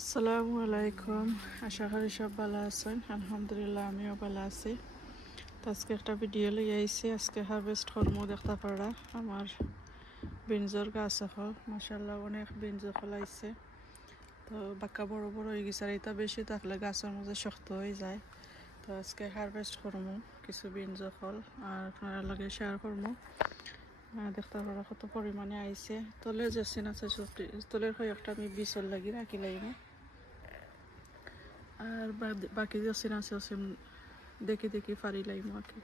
আসসালামু আলাইকুম। আশা করি সব ভালো আছেন। আলহামদুলিল্লাহ আমিও ভালো আছি। তো আজকে একটা ভিডিও লই আইছি। আজকে হারভেস্ট করবো। দেখতে পারা আমার বিনজর গাছ এখন মাশাআল্লাহ অনেক বিনজ ফলাইছে। তো বাক্কা বড় বড় হয়ে গেছে, আর এটা বেশি থাকলে গাছের মধ্যে শক্ত হয়ে যায়। তো আজকে হারভেস্ট করবো কিছু বিনজ ফল আর আপনারা লগে শেয়ার করবো। দেখতে পারা কত পরিমাণে আইছে। তলে যে সিন আছে তলের কয়েকটা আমি বিচল লাগি রাখি লাইনে, আর বাকি যে সিন আছে দেখি দেখি ফারি লাইমো আর কি।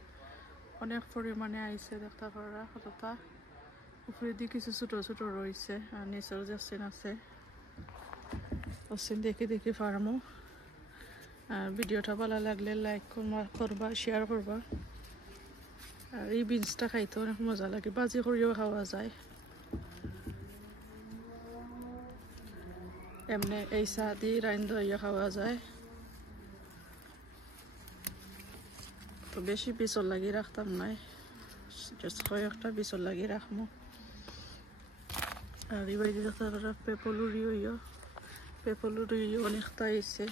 অনেক পরিমাণে আইছে দেখতে পারা কতটা। উপরে দিয়ে কিছু ছোট ছোট রয়েছে, আর নিচের যে সিন আছে ওসিন দেখি দেখি ফার্মো। আর ভিডিওটা ভালো লাগলে লাইক করবা, শেয়ার করবা। আর এই বিনসটা খাইতে অনেক মজা লাগে, বাজি করিও খাওয়া যায়, এমনি এই চা দিয়ে রাইন ধরিয়া খাওয়া যায়। তো বেশি বিচল লাগি রাখতাম নাই, জাস্ট কয়েকটা বিচল লাগি রাখবো। আর এবার দেখতে পারা পেপলুরিও অনেকটা আইছে।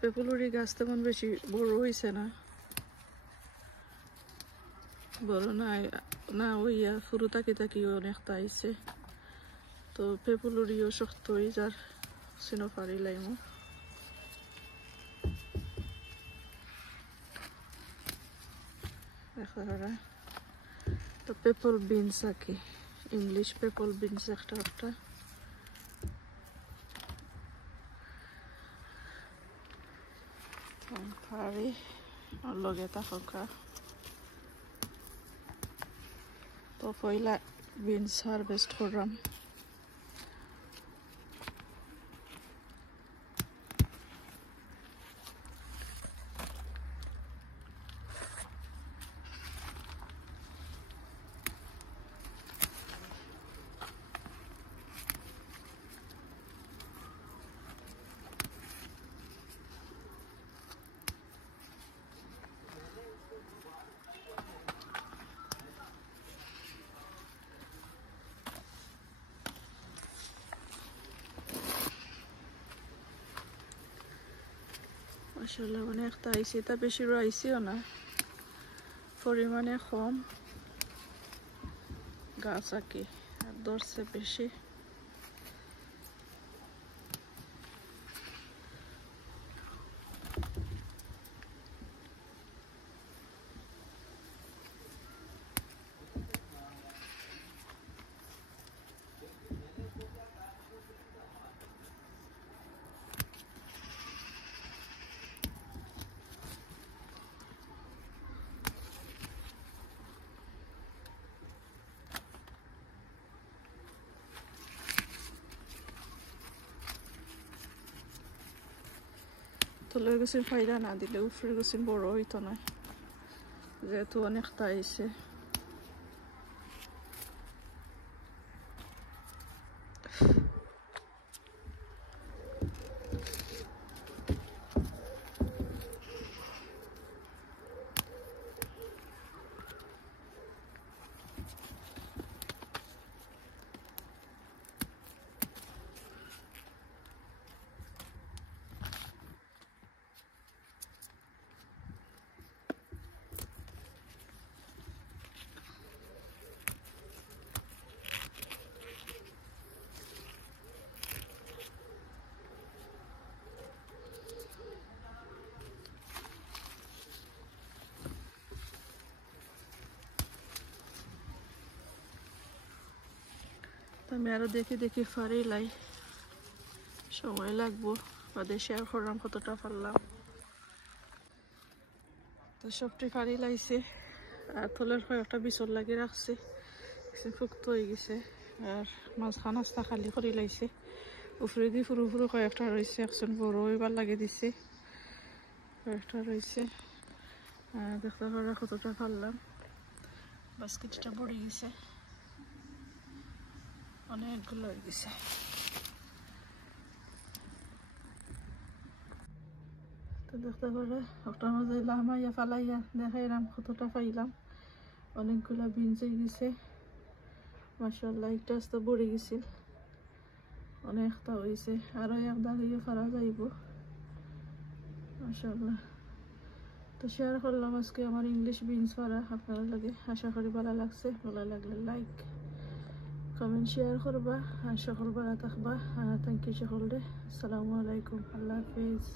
পেপলুরি গাছ তেমন বেশি বড় হয়েছে না, বড় না ওইয়া ফুরু তাকিও অনেকটা আইছে। তো পেপলুরিও শক্ত হয়ে যার চিনো পারি লাইমো। দেখা তো পেপল বিনস আর কি, ইংলিশ পেপল বিনস একটা একটা। পারি লগে থাকা। তো পয়লা বিনস হারভেস্ট করলাম। মাশাআল্লাহ অনেকটা আইছে, এটা বেশি আইছেও না, পরিমাণে কম গাছ আর কি, আর ধরছে বেশি। তলের গাছের ফায়দা না দিলে উপরের গাছের বড় হইতো না, যেহেতু অনেকটা আইছে। আমি আরো দেখি দেখি ফারি লাই, সময় লাগবো, বাদে শেয়ার করলাম কতটা পারলাম। তো সবটি ফারি লাইছে, আর থলের কয়েকটা বিচল লাগি রাখছে, ফুক্ত হয়ে গেছে। আর মাঝখান আস্তা খালি করে লাইছে, উপরে দিয়ে ফুরু ফুরু কয়েকটা রয়েছে, একজন বড় এবার লাগে দিছে, কয়েকটা রয়েছে। দেখতে পারা কতটা পারলাম, বাস্কেটটা পড়ে গেছে, অনেকগুলো হয়ে গেছে। তো দেখতে পারা ওটার মধ্যে লামাইয়া ফালাইয়া দেখাইলাম কতটা পাইলাম, অনেকগুলা বিনস হয়ে গেছে মাশাআল্লাহ। একটা আস্তে পড়ে গেছিল, অনেকটা হয়েছে, আরও একদা দিয়ে ফারা যাইব মাশাআল্লাহ। তো শেয়ার করলাম আজকে আমার ইংলিশ বিনস ফারা আপনার লাগে। আশা করি ভালো লাগছে, ভালো লাগলে লাইক কমেন্ট শেয়ার করবা আর সকল ভালো থাকবা। থ্যাংক ইউ সকলরে। আসসালামু আলাইকুম, আল্লাহ হাফিজ।